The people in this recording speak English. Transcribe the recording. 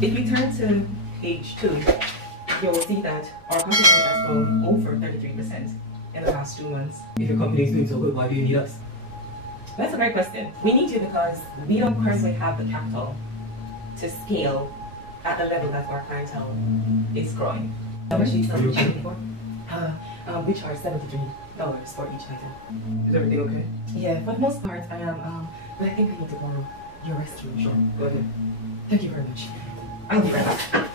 If we turn to page 2, you will see that our company has grown over 33% in the past 2 months. If your company is doing so good, why do you need us? That's a great question. We need you because we don't currently have the capital to scale at the level that our clientele is growing. How much do you sell each item for? We charge $73 for each item. Is everything okay? Yeah, for the most part I am, but I think I need to borrow your restroom. Sure, go ahead. Thank you very much. I'll be right back.